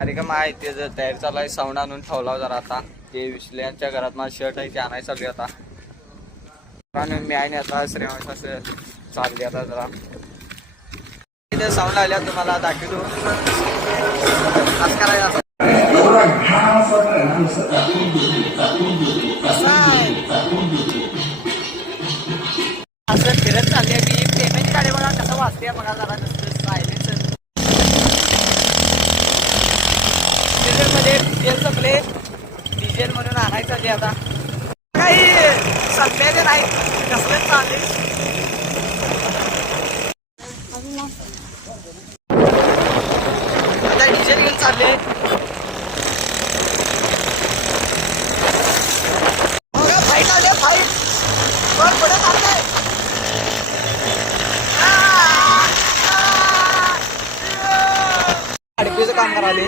कार्यक्रम आहे ते जर तयारी चालू आहे. साऊंड आणून ठेवला जरा आता ते विश्ल्यांच्या घरात माझा शर्ट आहे ते आणायला चालू आता. कारण मी आहे आता श्रेयांश असं चालली आता जरा तिथे साऊंड आल्या तुम्हाला दाखवतो असं करायचं. असं फिरत चालली आहे की पेमेंट गाडी बघा कसं वाचते बघा जरा सायलेन्स मध्ये डिझेल संपले. डिझेल म्हणून आणायचं ते आता काही संपलेले नाही कसलेच चालले. आता डिझेल घेऊन चालले